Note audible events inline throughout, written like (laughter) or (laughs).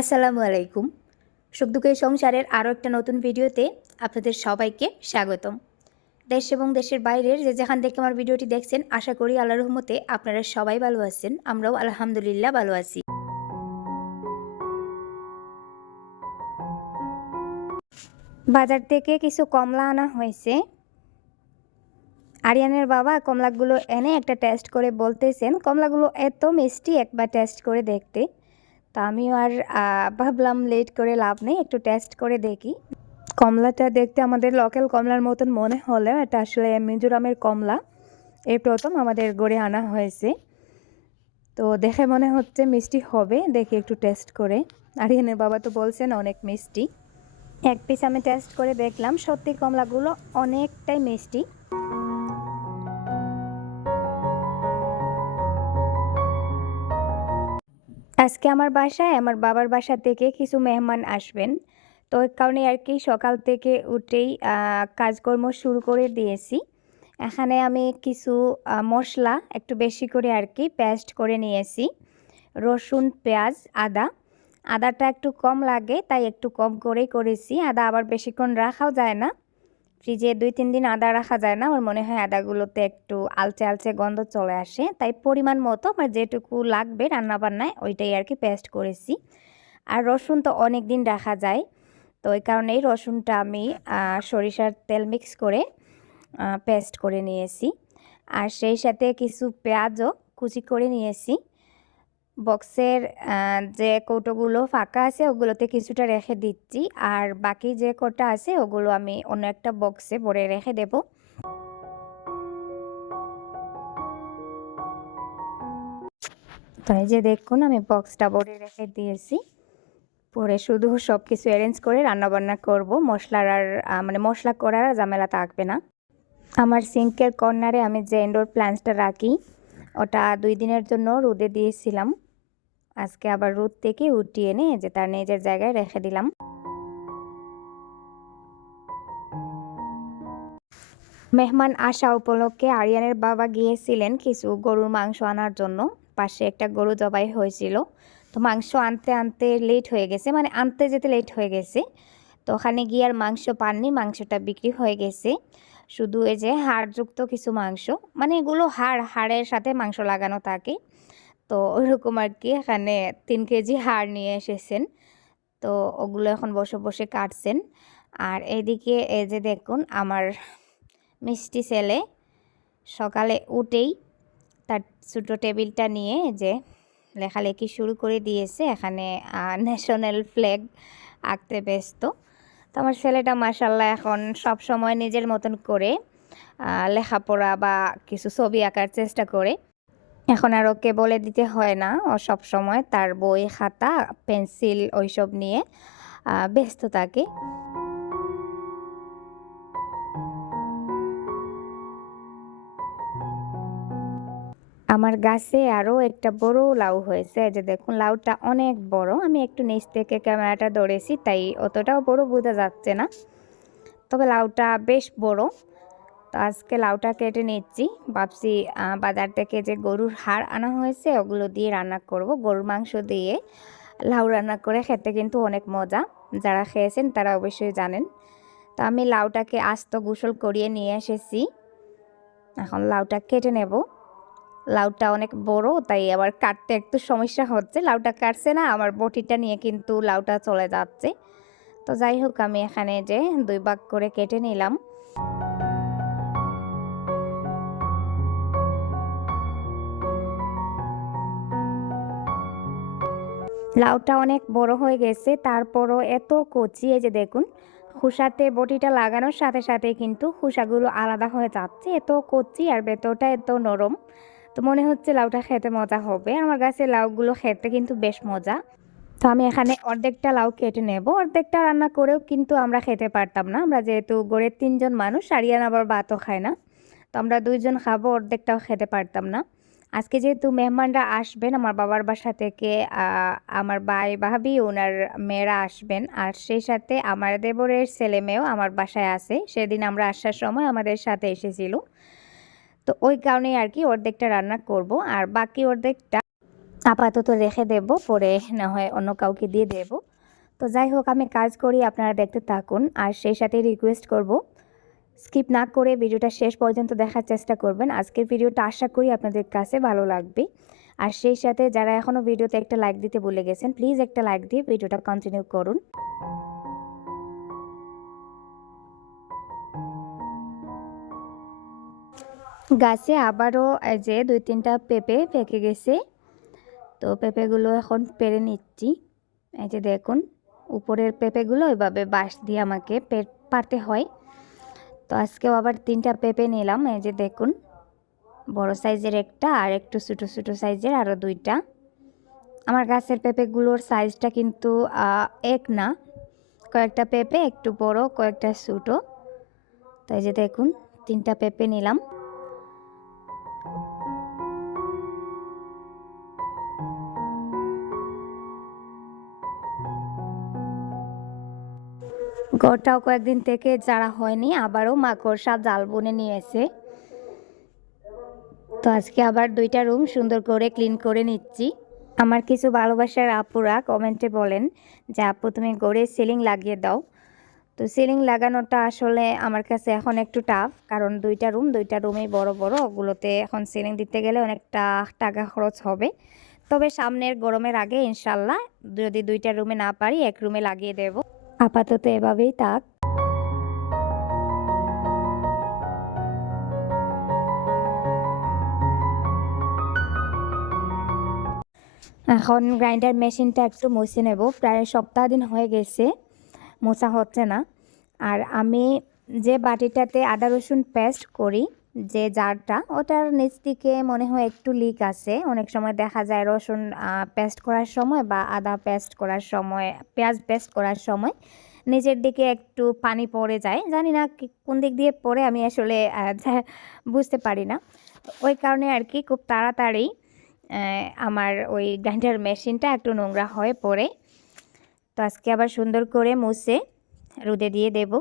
আসসালামু আলাইকুম সুখদুঃখের সংসারের আরও একটা নতুন ভিডিওতে আপনাদের সবাইকে স্বাগতম। দেশ এবং দেশের বাইরের যে যেখান থেকে আমার ভিডিওটি দেখছেন, আশা করি আল্লাহ রহমতে আপনারা সবাই ভালো আছেন, আমরাও আলহামদুলিল্লাহ ভালো আছি। বাজার থেকে কিছু কমলা আনা হয়েছে। আরিয়ানের বাবা কমলাগুলো এনে একটা টেস্ট করে বলতেছেন, কমলাগুলো এত মিষ্টি, একবার টেস্ট করে দেখতে। তো আমিও আর ভাবলাম লেট করে লাভ নেই, একটু টেস্ট করে দেখি। কমলাটা দেখতে আমাদের লোকাল কমলার মতন মনে হলেও এটা আসলে মিজোরামের কমলা। এই প্রথম আমাদের গড়ে আনা হয়েছে। তো দেখে মনে হচ্ছে মিষ্টি হবে, দেখি একটু টেস্ট করে। আরিয়ানের বাবা তো বলছেন অনেক মিষ্টি। এক পিস আমি টেস্ট করে দেখলাম, সত্যি কমলাগুলো অনেকটাই মিষ্টি। আজকে আমার বাসায়, আমার বাবার বাসা থেকে কিছু মেহমান আসবেন। তো কারণে আর কি সকাল থেকে উঠেই কাজকর্ম শুরু করে দিয়েছি। এখানে আমি কিছু মশলা একটু বেশি করে আর কি পেস্ট করে নিয়েছি। রসুন, পেঁয়াজ, আদা। আদাটা একটু কম লাগে, তাই একটু কম করেই করেছি। আদা আবার বেশিক্ষণ রাখাও যায় না। ফ্রিজে দুই, তিন দিন আদা রাখা যায় না। আমার মনে হয় আদাগুলোতে একটু আলচে আলচে গন্ধ চলে আসে। তাই পরিমাণ মতো আমার যেটুকু লাগবে রান্নাবান্নায়, ওইটাই আর কি পেস্ট করেছি। আর রসুন তো অনেক দিন রাখা যায়। তো ওই কারণেই রসুনটা আমি সরিষার তেল মিক্স করে পেস্ট করে নিয়েছি। আর সেই সাথে কিছু পেঁয়াজও কুচি করে নিয়েছি। বক্সের যে কৌটোগুলো ফাঁকা আছে, ওগুলোতে কিছুটা রেখে দিচ্ছি। আর বাকি যে কটা আছে, ওগুলো আমি অন্য একটা বক্সে ভরে রেখে দেব। তো এই যে দেখুন, আমি বক্সটা ভরে রেখে দিয়েছি। পরে শুধু সব কিছু অ্যারেঞ্জ করে রান্নাবান্না করব। মশলার আর মানে মশলা করার আর ঝামেলা থাকবে না। আমার সিঙ্কের কর্নারে আমি যে ইনডোর প্ল্যান্টসটা রাখি, ওটা দুই দিনের জন্য রোদে দিয়েছিলাম। আজকে আবার রোদ থেকে উঠিয়ে এনে যে তার নিজের জায়গায় রেখে দিলাম। মেহমান আসা উপলক্ষে আরিয়ানের বাবা গিয়েছিলেন কিছু গরুর মাংস আনার জন্য। পাশে একটা গরু জবাই হয়েছিল। তো মাংস আনতে আনতে লেট হয়ে গেছে মানে আনতে যেতে লেট হয়ে গেছে। তো ওখানে গিয়ে আর মাংস পাননি, মাংসটা বিক্রি হয়ে গেছে। শুধু এই যে হাড়যুক্ত কিছু মাংস মানে এগুলো হাড়, হাড়ের সাথে মাংস লাগানো থাকে। তো ওইরকম আর কি এখানে তিন কেজি হাড় নিয়ে এসেছেন। তো ওগুলো এখন বসে বসে কাটছেন। আর এদিকে এই যে দেখুন, আমার মিষ্টি ছেলে সকালে উঠেই তার ছোটো টেবিলটা নিয়ে যে লেখালেখি শুরু করে দিয়েছে। এখানে ন্যাশনাল ফ্ল্যাগ আঁকতে ব্যস্ত। তো আমার ছেলেটা মাসাল্লাহ এখন সব সময় নিজের মতন করে লেখাপড়া বা কিছু ছবি আঁকার চেষ্টা করে। এখন আর ওকে বলে দিতে হয় না। ও সব সময় তার বই, খাতা, পেন্সিল ওইসব নিয়ে ব্যস্ত থাকে। আমার গাছে আরও একটা বড় লাউ হয়েছে। যে দেখুন, লাউটা অনেক বড়। আমি একটু নিচ থেকে ক্যামেরাটা ধরেছি, তাই অতটাও বড় বোঝা যাচ্ছে না। তবে লাউটা বেশ বড়। তো আজকে লাউটা কেটে নিচ্ছি। ভাবছি বাজার থেকে যে গরুর হাড় আনা হয়েছে, ওগুলো দিয়ে রান্না করব। গরুর মাংস দিয়ে লাউ রান্না করে খেতে কিন্তু অনেক মজা। যারা খেয়েছেন তারা অবশ্যই জানেন। তো আমি লাউটাকে আস্ত গোসল করিয়ে নিয়ে এসেছি। এখন লাউটা কেটে নেব। লাউটা অনেক বড়, তাই আবার কাটতে একটু সমস্যা হচ্ছে। লাউটা কাটছে না, আমার বটিটা নিয়ে কিন্তু লাউটা চলে যাচ্ছে। তো যাই হোক, আমি এখানে যে দুই ভাগ করে কেটে নিলাম। লাউটা অনেক বড় হয়ে গেছে, তারপরও এত কচি, এই যে দেখুন খোসাতে বটিটা লাগানোর সাথে সাথে কিন্তু খোসাগুলো আলাদা হয়ে যাচ্ছে, এত কচি আর ভেতরটা এত নরম। তো মনে হচ্ছে লাউটা খেতে মজা হবে, আমার গাছের লাউগুলো খেতে কিন্তু বেশ মজা। তো আমি এখানে অর্ধেকটা লাউ কেটে নেব, অর্ধেকটা রান্না করেও কিন্তু আমরা খেতে পারতাম না, আমরা যেহেতু গড়ের তিনজন মানুষ আরিয়ান আবার ভাতও খায় না। তো আমরা দুইজন খাব, অর্ধেকটাও খেতে পারতাম না। আজকে যেহেতু মেহমানরা আসবেন, আমার বাবার বাসা থেকে আমার ভাই ভাবি ওনার মেয়েরা আসবেন। আর সেই সাথে আমার দেবরের ছেলে মেয়েও আমার বাসায় আছে। সেদিন আমরা আসার সময় আমাদের সাথে এসেছিল। তো ওই কারণেই আর কি অর্ধেকটা রান্না করব। আর বাকি অর্ধেকটা আপাতত রেখে দেব। পরে না হয় অন্য কাউকে দিয়ে দেব। তো যাই হোক, আমি কাজ করি, আপনারা দেখতে থাকুন। আর সেই সাথে রিকোয়েস্ট করব। স্কিপ না করে ভিডিওটা শেষ পর্যন্ত দেখার চেষ্টা করবেন। আজকের ভিডিওটা আশা করি আপনাদের কাছে ভালো লাগবে। আর সেই সাথে যারা এখনও ভিডিওতে একটা লাইক দিতে ভুলে গেছেন, প্লিজ একটা লাইক দিয়ে ভিডিওটা কন্টিনিউ করুন। গাছে আবারও যে দুই তিনটা পেঁপে পেকে গেছে। তো পেঁপেগুলো এখন পেরে নিচ্ছি। এই যে দেখুন, উপরের পেঁপেগুলো ওইভাবে বাঁশ দিয়ে আমাকে পারতে হয়। তো আজকেও আবার তিনটা পেঁপে নিলাম, এই যে দেখুন। বড় সাইজের একটা আর একটু ছোটো ছোটো সাইজের আরও দুইটা। আমার গাছের পেঁপেগুলোর সাইজটা কিন্তু এক না। কয়েকটা পেঁপে, একটু বড়, কয়েকটা ছোটো। তো এই যে দেখুন, তিনটা পেঁপে নিলাম। ঘরটাও কয়েকদিন থেকে যারা হয়নি, আবারও মাকড়সা জাল বনে নিয়েছে তো আজকে আবার দুইটা রুম সুন্দর করে ক্লিন করে নিচ্ছি। আমার কিছু ভালোবাসার আপুরা কমেন্টে বলেন যে, আপু, তুমি গড়ে সিলিং লাগিয়ে দাও। তো সিলিং লাগানোটা আসলে আমার কাছে এখন একটু টাফ কারণ দুইটা রুম, দুইটা রুমেই বড় বড়, ওগুলোতে এখন সিলিং দিতে গেলে অনেকটা টাকা খরচ হবে। তবে সামনের গরমের আগে ইনশাল্লাহ যদি দুইটা রুমে না পারি, এক রুমে লাগিয়ে দেব। আপাতত এভাবেই থাক। এখন গ্রাইন্ডার মেশিনটা একটু মুছে নেব। প্রায় সপ্তাহ দিন হয়ে গেছে, মোছা হচ্ছে না। আর আমি যে বাটিটাতে আদা রসুন পেস্ট করি যে জারটা, ওটার নিচ দিকে মনে হয় একটু লিক আছে। অনেক সময় দেখা যায় রসুন পেস্ট করার সময় বা আদা পেস্ট করার সময়, পেঁয়াজ পেস্ট করার সময় নিচের দিকে একটু পানি পড়ে যায়। জানি না কোন দিক দিয়ে পড়ে আমি আসলে বুঝতে পারি না। ওই কারণে আর কি খুব তাড়াতাড়ি আমার ওই গ্রাইন্ডার মেশিনটা একটু নোংরা হয়ে পড়ে। তো আজকে আবার সুন্দর করে মুছে, রোদে দিয়ে দেব।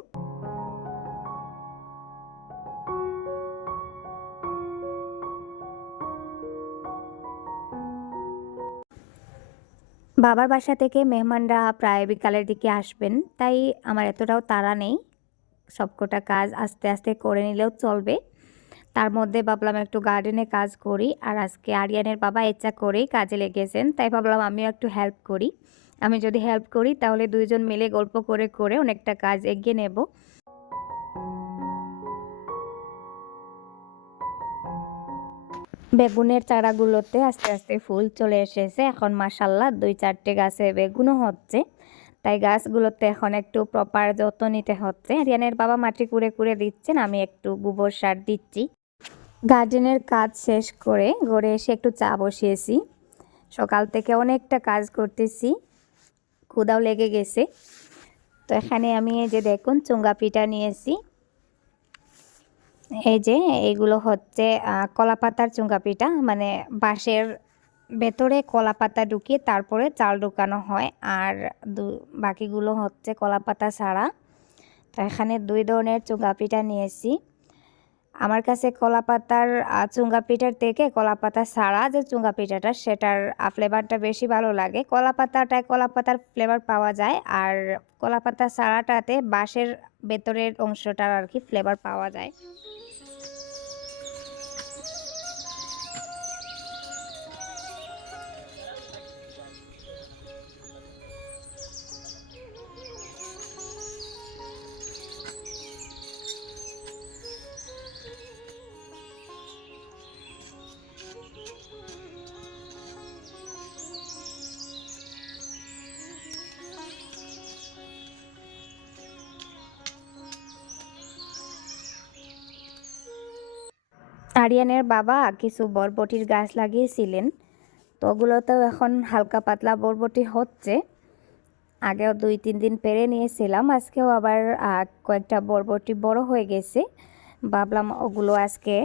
বাবার বাসা থেকে মেহমানরা প্রায় বিকালের দিকে আসবেন, তাই আমার এতটাও তাড়া নেই। সবকটা কাজ আস্তে আস্তে করে নিলেও চলবে। তার মধ্যে ভাবলাম একটু গার্ডেনে কাজ করি, আর আজকে আরিয়ানের বাবা ইচ্ছা করেই কাজে লেগেছেন, তাই ভাবলাম আমিও একটু হেল্প করি। আমি যদি হেল্প করি, তাহলে দুইজন মিলে গল্প করে করে অনেকটা কাজ এগিয়ে নেব। বেগুনের চারাগুলোতে আস্তে আস্তে ফুল চলে এসেছে। এখন মাসাল্লাহ দুই চারটে গাছে বেগুনও হচ্ছে। তাই গাছগুলোতে এখন একটু প্রপার যত্ন নিতে হচ্ছে। রিয়ানের বাবা মাটি কুড়ে কুড়ে দিচ্ছেন, আমি একটু গোবর সার দিচ্ছি। গার্ডেনের কাজ শেষ করে ঘরে এসে একটু চা বসিয়েছি। সকাল থেকে অনেকটা কাজ করতেছি ক্ষুদাও লেগে গেছে। তো এখানে আমি এই যে দেখুন চুঙ্গা পিঠা নিয়েছি। এই যে এগুলো হচ্ছে কলা পাতার চুঙ্গা পিঠা মানে বাঁশের ভেতরে কলা পাতা ঢুকিয়ে তারপরে চাল ঢুকানো হয়। আর বাকিগুলো হচ্ছে কলা পাতা ছাড়া। তো এখানে দুই ধরনের চুঙ্গা পিঠা নিয়েছি। আমার কাছে কলা পাতার চুঙ্গা পিঠার থেকে কলা পাতা ছাড়া যে চুঙ্গা পিঠাটা সেটার ফ্লেভারটা বেশি ভালো লাগে। কলা পাতাটায় কলা পাতার ফ্লেভার পাওয়া যায়। আর কলা পাতা ছাড়াটাতে বাঁশের ভেতরের অংশটার আর কি ফ্লেভার পাওয়া যায়। আরিয়ানের বাবা কিছু বরবটির গাছ লাগিয়েছিলেন। তো ওগুলোতেও এখন হালকা পাতলা বরবটি হচ্ছে। আগেও দুই, তিন দিন পেরে নিয়েছিলাম, আজকেও আবার কয়েকটা বরবটি বড় হয়ে গেছে। ভাবলাম ওগুলো আজকে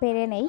পেরে নেই।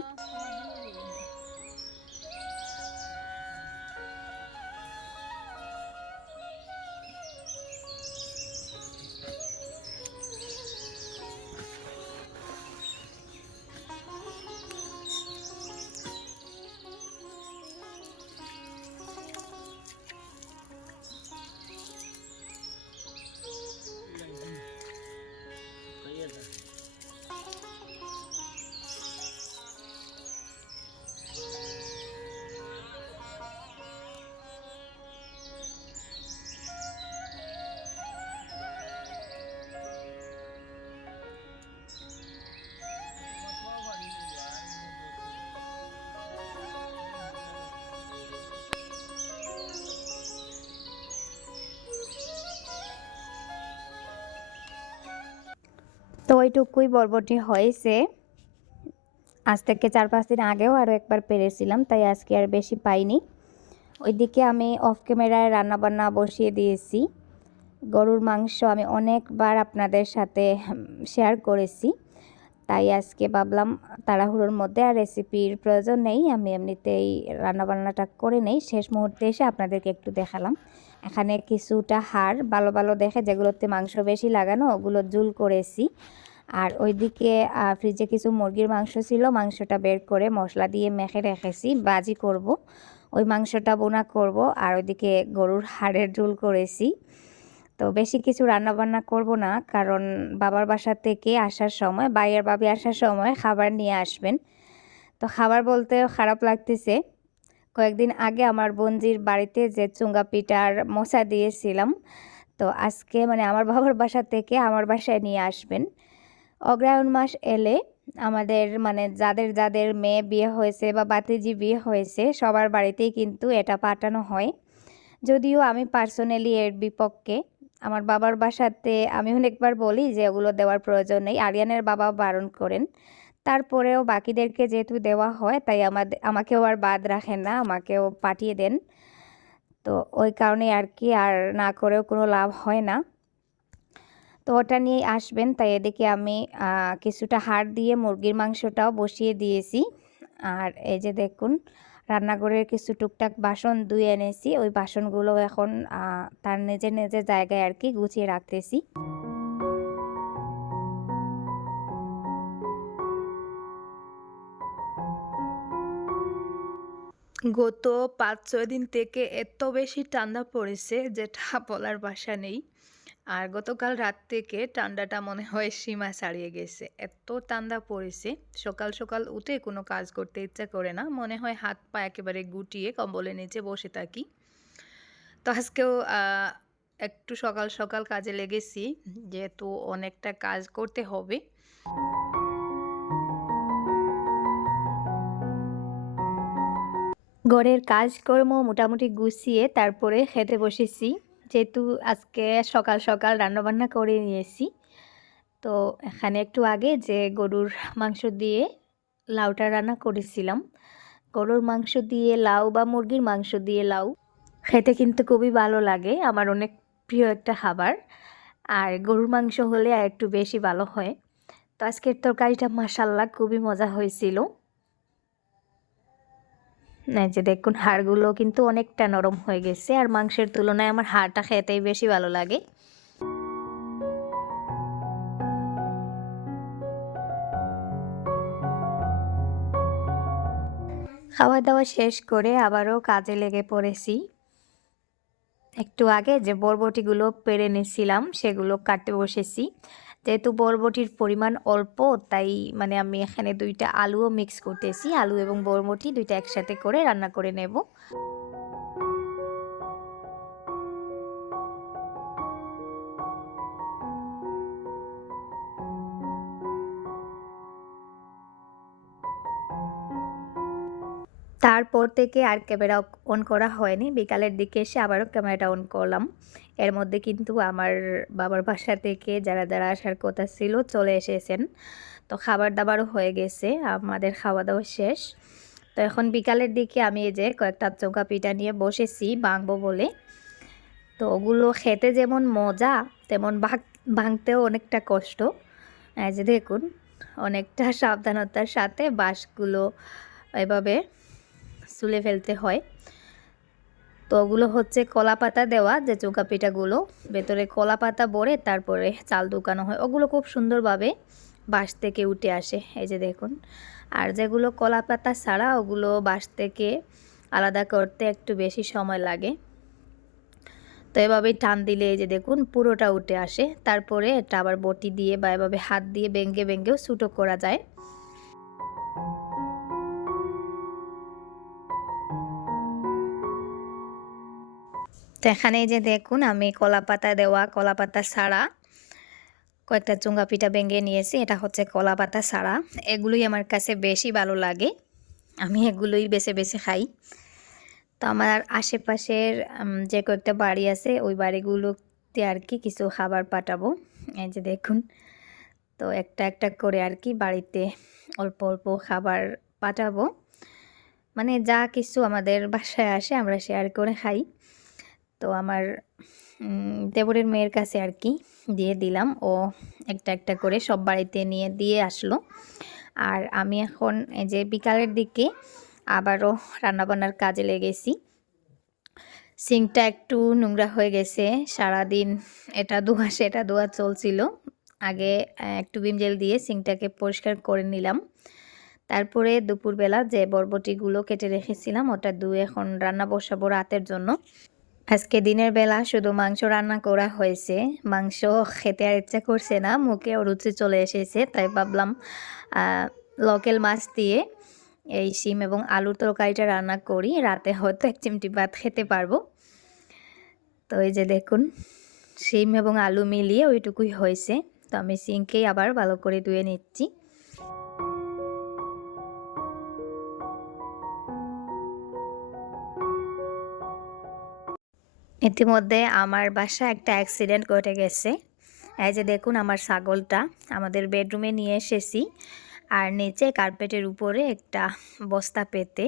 তো ওইটুকুই বরবটি হয়েছে। আজ থেকে চার পাঁচ দিন আগেও আরও একবার পেরেছিলাম, তাই আজকে আর বেশি পাইনি। ওইদিকে আমি অফ ক্যামেরায় রান্নাবান্না বসিয়ে দিয়েছি। গরুর মাংস আমি অনেকবার আপনাদের সাথে শেয়ার করেছি। তাই আজকে ভাবলাম তাড়াহুড়োর মধ্যে আর রেসিপির প্রয়োজন নেই, আমি এমনিতেই রান্নাবান্নাটা করে নেই। শেষ মুহূর্তে এসে আপনাদেরকে একটু দেখালাম। এখানে কিছুটা হাড় ভালো ভালো দেখে যেগুলোতে মাংস বেশি লাগানো, ওগুলো জুল করেছি। আর ওইদিকে ফ্রিজে কিছু মুরগির মাংস ছিল, মাংসটা বের করে মশলা দিয়ে মেখে রেখেছি বাজি করব। ওই মাংসটা বোনা করব, আর ওইদিকে গরুর হাড়ের জুল করেছি। তো বেশি কিছু রান্না বান্না করব না, কারণ বাবার বাসা থেকে আসার সময় বাইয়ের বাবি আসার সময় খাবার নিয়ে আসবেন। তো খাবার বলতে খারাপ লাগতেছে। কয়েকদিন আগে আমার বঞ্জির বাড়িতে যে চুঙ্গা পিঠার মশা দিয়েছিলাম, তো আজকে মানে আমার বাবার বাসা থেকে আমার বাসায় নিয়ে আসবেন। অগ্রায়ণ মাস এলে আমাদের মানে যাদের যাদের মেয়ে বিয়ে হয়েছে বা বাতিজি বিয়ে হয়েছে, সবার বাড়িতেই কিন্তু এটা পাঠানো হয়। যদিও আমি পার্সোনালি এর বিপক্ষে, আমার বাবার বাসাতে আমি অনেকবার বলি যে ওগুলো দেওয়ার প্রয়োজন নেই। আরিয়ানের বাবা বারণ করেন। তারপরেও বাকিদেরকে যেহেতু দেওয়া হয়, তাই আমাদের আমাকেও আর বাদ রাখেন না, আমাকেও পাঠিয়ে দেন। তো ওই কারণে আর কি, আর না করেও কোনো লাভ হয় না। তো ওটা নিয়েই আসবেন, তাই এদিকে আমি কিছুটা হাড় দিয়ে মুরগির মাংসটাও বসিয়ে দিয়েছি। আর এই যে দেখুন, রান্নাঘরের কিছু টুকটাক বাসন ধুয়ে এনেছি, ওই বাসনগুলো এখন তার নিজের নিজের জায়গায় আর কি গুছিয়ে রাখতেছি। গত পাঁচ, ছয় দিন থেকে এত বেশি ঠান্ডা পড়েছে যেটা (laughs) বলার বাসা নেই। আর গতকাল রাত থেকে ঠান্ডাটা মনে হয় সীমা ছাড়িয়ে গেছে। এত ঠান্ডা পড়েছে, সকাল সকাল উঠে কোনো কাজ করতে ইচ্ছা করে না। মনে হয় হাত পা একেবারে গুটিয়ে কম্বলের নিচে বসে থাকি। তো আজকেও একটু সকাল সকাল কাজে লেগেছি। যেহেতু অনেকটা কাজ করতে হবে। ঘরের কাজকর্ম মোটামুটি গুছিয়ে তারপরে খেতে বসেছি। যেহেতু আজকে সকাল সকাল রান্নাবান্না করে নিয়েছি। তো এখানে একটু আগে যে গরুর মাংস দিয়ে লাউটা রান্না করেছিলাম। গরুর মাংস দিয়ে লাউ বা মুরগির মাংস দিয়ে লাউ খেতে কিন্তু খুবই ভালো লাগে। আমার অনেক প্রিয় একটা খাবার। আর গরুর মাংস হলে আর একটু বেশি ভালো হয়। তো আজকের তরকারিটা মাসাল্লাহ খুবই মজা হয়েছিল। যে দেখুন, হাড়গুলো কিন্তু অনেকটা নরম হয়ে গেছে আর মাংসের তুলনায় আমার হাড়টা খেতেই বেশি ভালো লাগে। খাওয়া দাওয়া শেষ করে আবারও কাজে লেগে পড়েছি। একটু আগে যে বরবটিগুলো পেরে নিয়েছিলাম, সেগুলো কাটতে বসেছি। যেহেতু বরবটির পরিমাণ অল্প, তাই মানে আমি এখানে দুইটা আলুও মিক্স করতেছি। আলু এবং বরবটি দুইটা একসাথে করে রান্না করে নেব। তারপর থেকে আর ক্যামেরা অন করা হয়নি। বিকালের দিকে এসে আবারও ক্যামেরাটা অন করলাম। এর মধ্যে কিন্তু আমার বাবার বাসা থেকে যারা যারা আসার কথা ছিল চলে এসেছেন। তো খাবার দাবারও হয়ে গেছে, আমাদের খাওয়া দাওয়া শেষ। তো এখন বিকালের দিকে আমি এই যে কয়েকটা চৌকা পিঠা নিয়ে বসেছি, ভাঙবো বলে। তো ওগুলো খেতে যেমন মজা, তেমন ভাঙতেও অনেকটা কষ্ট। যে দেখুন, অনেকটা সাবধানতার সাথে বাঁশগুলো এভাবে চুলে ফেলতে হয়। তো ওগুলো হচ্ছে কলা পাতা দেওয়া, যে চৌকা পিঠাগুলো ভেতরে কলা পাতা ভরে তারপরে চাল দোকানো হয়। ওগুলো খুব সুন্দরভাবে বাঁশ থেকে উঠে আসে, এই যে দেখুন। আর যেগুলো কলা পাতা ছাড়া, ওগুলো বাঁশ থেকে আলাদা করতে একটু বেশি সময় লাগে। তো এভাবে টান দিলে এই যে দেখুন, পুরোটা উঠে আসে। তারপরে এটা আবার বটি দিয়ে বা এভাবে হাত দিয়ে বেঙ্গে বেঙ্গেও ছুটো করা যায়। তো এখানে যে দেখুন, আমি কলা পাতা দেওয়া কলা পাতা ছাড়া কয়েকটা চুঙ্গা পিঠা ভেঙে নিয়েছি। এটা হচ্ছে কলা পাতা ছাড়া। এগুলোই আমার কাছে বেশি ভালো লাগে। আমি এগুলোই বেছে বেছে খাই। তো আমার আশেপাশের যে কয়েকটা বাড়ি আছে, ওই বাড়িগুলোতে আর কি কিছু খাবার পাঠাবো। এই যে দেখুন, তো একটা একটা করে আর কি বাড়িতে অল্প অল্প খাবার পাঠাবো। মানে যা কিছু আমাদের বাসায় আসে, আমরা শেয়ার করে খাই। তো আমার দেবরের মেয়ের কাছে আর কি দিয়ে দিলাম। ও একটা একটা করে সব বাড়িতে নিয়ে দিয়ে আসলো। আর আমি এখন এই যে বিকালের দিকে আবারও রান্নাবান্নার কাজে লেগেছি। সিঙ্কটা একটু নোংরা হয়ে গেছে। সারাদিন এটা ধোয়া, সেটা ধোয়া চলছিল। আগে একটু ভিম জেল দিয়ে সিঙ্কটাকে পরিষ্কার করে নিলাম। তারপরে দুপুরবেলা যে বরবটিগুলো কেটে রেখেছিলাম, ওটা ধুয়ে এখন রান্না বসাবো রাতের জন্য। আজকে দিনের বেলা শুধু মাংস রান্না করা হয়েছে। মাংস খেতে আর ইচ্ছা করছে না, মুখে রুচি চলে এসেছে, তাই ভাবলাম লোকাল মাছ দিয়ে এই শিম এবং আলুর তরকারিটা রান্না করি, রাতে হয়তো এক চিমটি ভাত খেতে পারব। তো এই যে দেখুন, শিম এবং আলু মিলিয়ে ওইটুকুই হয়েছে, তো আমি সিঙ্কেই আবার ভালো করে ধুয়ে নিচ্ছি। ইতিমধ্যে আমার বাসা একটা অ্যাক্সিডেন্ট ঘটে গেছে। এই যে দেখুন আমার ছাগলটা, আমাদের বেডরুমে নিয়ে এসেছি। আর নিচে কার্পেটের উপরে একটা বস্তা পেতে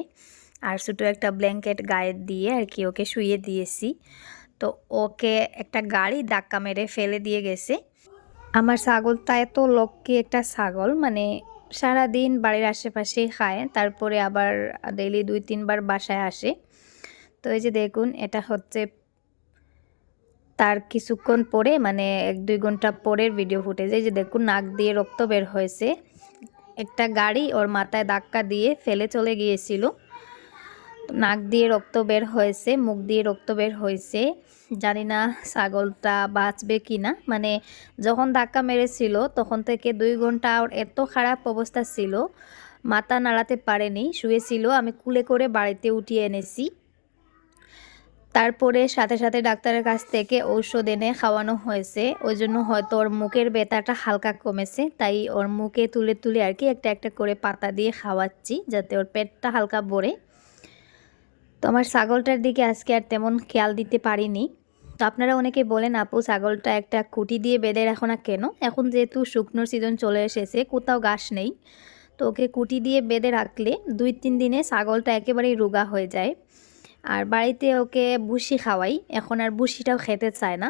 আর ছোটো একটা ব্ল্যাঙ্কেট গায়ে দিয়ে আর কি ওকে শুয়ে দিয়েছি। তো ওকে একটা গাড়ি ধাক্কা মেরে ফেলে দিয়ে গেছে। আমার ছাগলটা এত লক্ষ্মী একটা ছাগল মানে সারাদিন বাড়ির আশেপাশেই খায়, তারপরে আবার ডেইলি দুই তিনবার বাসায় আসে। তো এই যে দেখুন, এটা হচ্ছে তার কিছুক্ষণ পরে মানে এক দুই ঘণ্টা পরের ভিডিও ফুটেজ যে দেখুন, নাক দিয়ে রক্ত বের হয়েছে। একটা গাড়ি ওর মাথায় ধাক্কা দিয়ে ফেলে চলে গিয়েছিল। নাক দিয়ে রক্ত বের হয়েছে, মুখ দিয়ে রক্ত বের হয়েছে। জানি না ছাগলটা বাঁচবে কি না। মানে যখন ধাক্কা মেরেছিল, তখন থেকে দুই ঘণ্টা ওর এত খারাপ অবস্থা ছিল, মাথা নাড়াতে পারেনি, শুয়েছিল। আমি কুলে করে বাড়িতে উঠিয়ে এনেছি। তারপরে সাথে সাথে ডাক্তারের কাছ থেকে ঔষধ এনে খাওয়ানো হয়েছে। ওই জন্য হয়তো ওর মুখের ব্যথাটা হালকা কমেছে। তাই ওর মুখে তুলে তুলে আর কি একটা একটা করে পাতা দিয়ে খাওয়াচ্ছি যাতে ওর পেটটা হালকা ভরে। তো আমার ছাগলটার দিকে আজকে আর তেমন খেয়াল দিতে পারিনি। তো আপনারা অনেকে বলেন, আপু, ছাগলটা একটা খুঁটি দিয়ে বেঁধে রাখো না কেন? এখন যেহেতু শুকনোর সিজন চলে এসেছে, কোথাও ঘাস নেই। তো ওকে কুটি দিয়ে বেঁধে রাখলে দুই তিন দিনে ছাগলটা একেবারেই রোগা হয়ে যায়। আর বাড়িতে ওকে ভুসি খাওয়াই। এখন আর ভুসিটাও খেতে চায় না।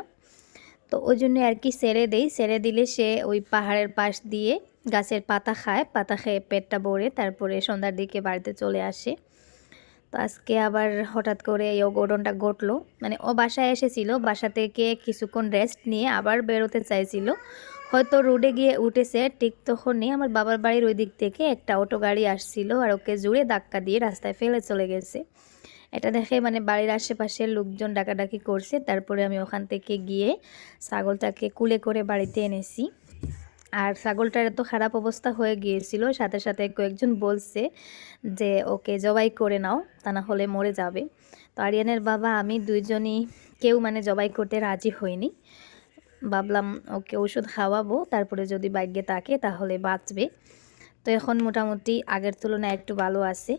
তো ওই জন্য আর কি ছেড়ে দেই। ছেড়ে দিলে সে ওই পাহাড়ের পাশ দিয়ে গাছের পাতা খায়। পাতা খেয়ে পেটটা ভরে তারপরে সন্ধ্যার দিকে বাড়িতে চলে আসে। তো আজকে আবার হঠাৎ করে এই অঘটনটা ঘটলো। মানে ও বাসায় এসেছিল। বাসা থেকে কিছুক্ষণ রেস্ট নিয়ে আবার বেরোতে চাইছিল। হয়তো রোডে গিয়ে উঠেছে। ঠিক তখনই আমার বাবার বাড়ির ওই দিক থেকে একটা অটো গাড়ি আসছিল আর ওকে জুড়ে ধাক্কা দিয়ে রাস্তায় ফেলে চলে গেছে। এটা দেখে মানে বাড়ির আশেপাশের লোকজন ডাকাডাকি করছে। তারপরে আমি ওখান থেকে গিয়ে ছাগলটাকে কুলে করে বাড়িতে এনেছি। আর ছাগলটার এত খারাপ অবস্থা হয়ে গিয়েছিল। সাথে সাথে কয়েকজন বলছে যে, ওকে জবাই করে নাও, তা না হলে মরে যাবে। তো আরিয়ানের বাবা, আমি দুইজনই কেউ মানে জবাই করতে রাজি হইনি। ভাবলাম, ওকে ওষুধ খাওয়াবো, তারপরে যদি ভাগ্যে থাকে তাহলে বাঁচবে। তো এখন মোটামুটি আগের তুলনায় একটু ভালো আছে।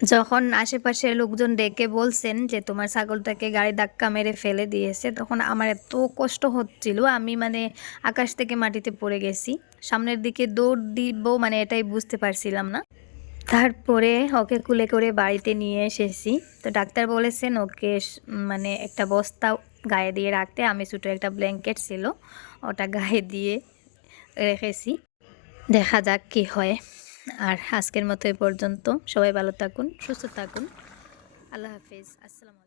যখন আশেপাশের লোকজন ডেকে বলছেন যে, তোমার ছাগলটাকে গাড়ি ধাক্কা মেরে ফেলে দিয়েছে, তখন আমার এত কষ্ট হচ্ছিল। আমি মানে আকাশ থেকে মাটিতে পড়ে গেছি। সামনের দিকে দৌড় দিব মানে এটাই বুঝতে পারছিলাম না। তারপরে ওকে কুলে করে বাড়িতে নিয়ে এসেছি। তো ডাক্তার বলেছেন ওকে মানে একটা বস্তা গায়ে দিয়ে রাখতে। আমি ছোটো একটা ব্ল্যাঙ্কেট ছিল, ওটা গায়ে দিয়ে রেখেছি। দেখা যাক কি হয়। আর আজকের মতো এ পর্যন্ত। সবাই ভালো থাকুন সুস্থ থাকুন। আল্লাহ হাফিজ। আসসালামু